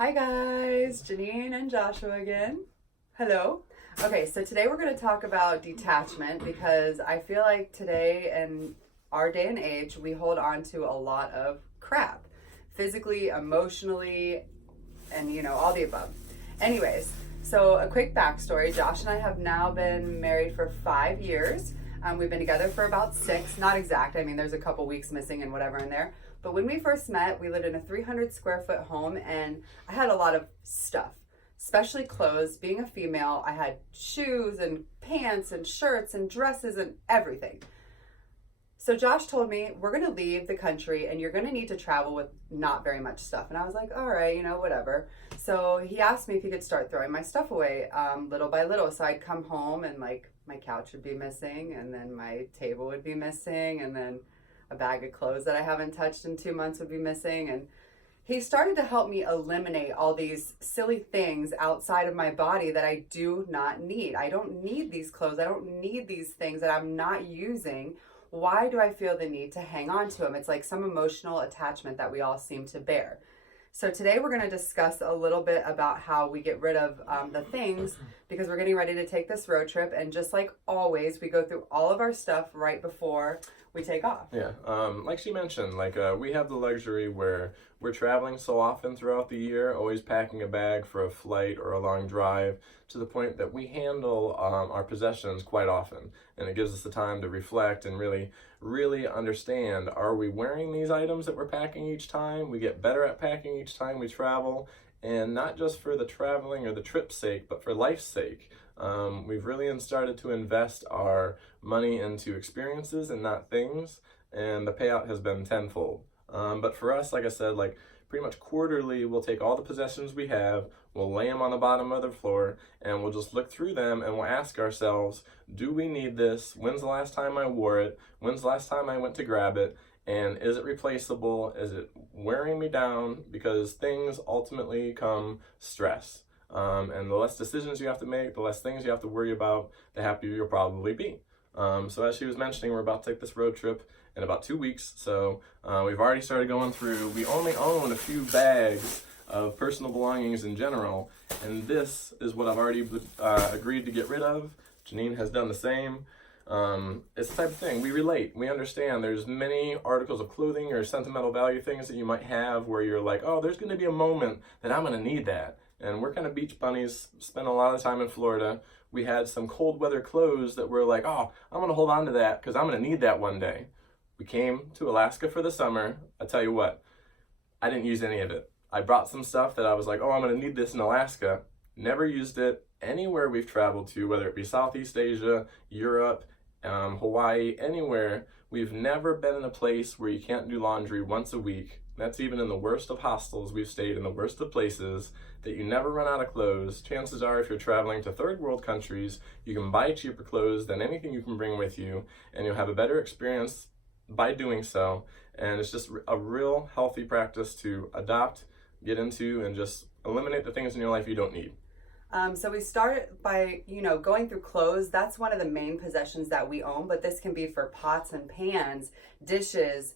Hi guys, Janine and Joshua again. Hello. Okay, so today we're going to talk about detachment because I feel like today in our day and age, we hold on to a lot of crap, physically, emotionally, and all the above. Anyways, so a quick backstory. Josh and I have now been married for 5 years. We've been together for about 6, not exact. I mean, there's a couple weeks missing and whatever in there. But when we first met, we lived in a 300 square foot home and I had a lot of stuff, especially clothes. Being a female, I had shoes and pants and shirts and dresses and everything. So Josh told me, we're going to leave the country and you're going to need to travel with not very much stuff. And I was like, all right, whatever. So he asked me if he could start throwing my stuff away little by little. So I'd come home and like my couch would be missing and then my table would be missing and then a bag of clothes that I haven't touched in 2 months would be missing. And he started to help me eliminate all these silly things outside of my body that I do not need. I don't need these clothes. I don't need these things that I'm not using. Why do I feel the need to hang on to them? It's like some emotional attachment that we all seem to bear. So today we're going to discuss a little bit about how we get rid of the things because we're getting ready to take this road trip. And just like always, we go through all of our stuff right before we take off. Yeah, like she mentioned, we have the luxury where we're traveling so often throughout the year, always packing a bag for a flight or a long drive, to the point that we handle our possessions quite often. And it gives us the time to reflect and really understand, are we wearing these items that we're packing each time? We get better at packing each time we travel, and not just for the traveling or the trip's sake, but for life's sake. We've really started to invest our money into experiences and not things, and the payout has been tenfold. But for us, like I said, pretty much quarterly, we'll take all the possessions we have, we'll lay them on the bottom of the floor, and we'll just look through them and we'll ask ourselves, do we need this? When's the last time I wore it? When's the last time I went to grab it? And is it replaceable? Is it wearing me down? Because things ultimately come stress. And the less decisions you have to make, the less things you have to worry about, the happier you'll probably be. So as she was mentioning, we're about to take this road trip in about 2 weeks. So we've already started going through. We only own a few bags of personal belongings in general, and this is what I've already agreed to get rid of. Janine has done the same. It's the type of thing, we relate, we understand. There's many articles of clothing or sentimental value things that you might have where you're like, oh, there's going to be a moment that I'm going to need that. And we're kind of beach bunnies, spend a lot of time in Florida. We had some cold weather clothes that we're like, oh, I'm going to hold on to that because I'm going to need that one day. We came to Alaska for the summer. I tell you what, I didn't use any of it. I brought some stuff that I was like, oh, I'm going to need this in Alaska. Never used it anywhere we've traveled to, whether it be Southeast Asia, Europe, Hawaii, anywhere. We've never been in a place where you can't do laundry once a week. That's even in the worst of hostels we've stayed, in the worst of places, that you never run out of clothes. Chances are, if you're traveling to third world countries, you can buy cheaper clothes than anything you can bring with you, and you'll have a better experience by doing so. And it's just a real healthy practice to adopt, get into, and just eliminate the things in your life you don't need. So we start by, going through clothes. That's one of the main possessions that we own, but this can be for pots and pans, dishes,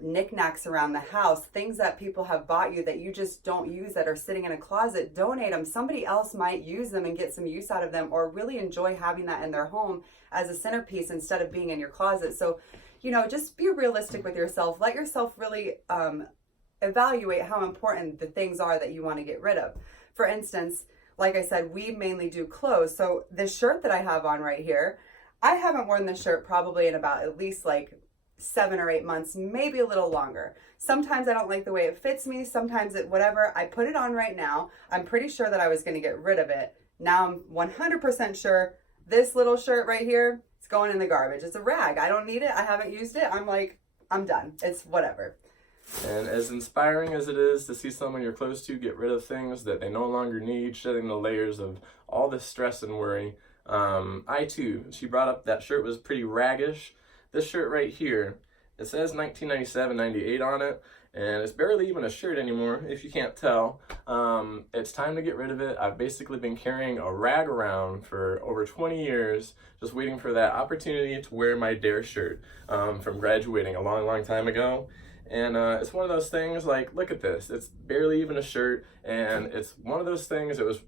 knickknacks around the house, things that people have bought you that you just don't use that are sitting in a closet. Donate them. Somebody else might use them and get some use out of them, or really enjoy having that in their home as a centerpiece instead of being in your closet. So, just be realistic with yourself. Let yourself really evaluate how important the things are that you want to get rid of. For instance, like I said, we mainly do clothes. So this shirt that I have on right here, I haven't worn this shirt probably in about at least 7 or 8 months, maybe a little longer. Sometimes I don't like the way it fits me. Sometimes whatever. I put it on right now. I'm pretty sure that I was going to get rid of it. Now I'm 100% sure this little shirt right here, it's going in the garbage. It's a rag. I don't need it. I haven't used it. I'm done. It's whatever. And as inspiring as it is to see someone you're close to get rid of things that they no longer need, shedding the layers of all this stress and worry, I too, she brought up that shirt was pretty raggish. This shirt right here, it says 1997-98 on it, and it's barely even a shirt anymore, if you can't tell. It's time to get rid of it. I've basically been carrying a rag around for over 20 years, just waiting for that opportunity to wear my Dare shirt from graduating a long time ago. And it's one of those things like, look at this. It's barely even a shirt. And it's one of those things, it was,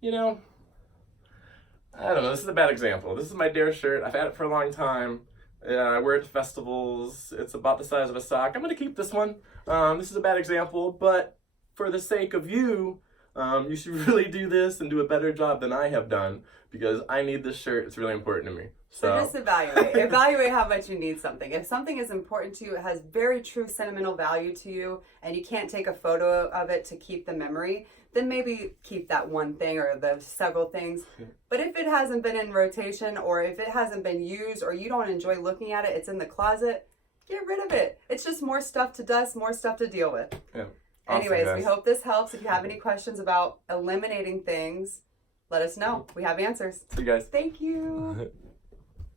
you know, I don't know. This is a bad example. This is my Dare shirt. I've had it for a long time. I wear it to festivals. It's about the size of a sock. I'm going to keep this one. This is a bad example, but for the sake of you, you should really do this and do a better job than I have done, because I need this shirt. It's really important to me. So just evaluate. Evaluate how much you need something. If something is important to you, it has very true sentimental value to you, and you can't take a photo of it to keep the memory, then maybe keep that one thing or the several things. But if it hasn't been in rotation, or if it hasn't been used, or you don't enjoy looking at it, it's in the closet, get rid of it. It's just more stuff to dust, more stuff to deal with. Yeah. Awesome, Anyways, guys. we hope this helps. If you have any questions about eliminating things, let us know. We have answers. See you guys. Thank you.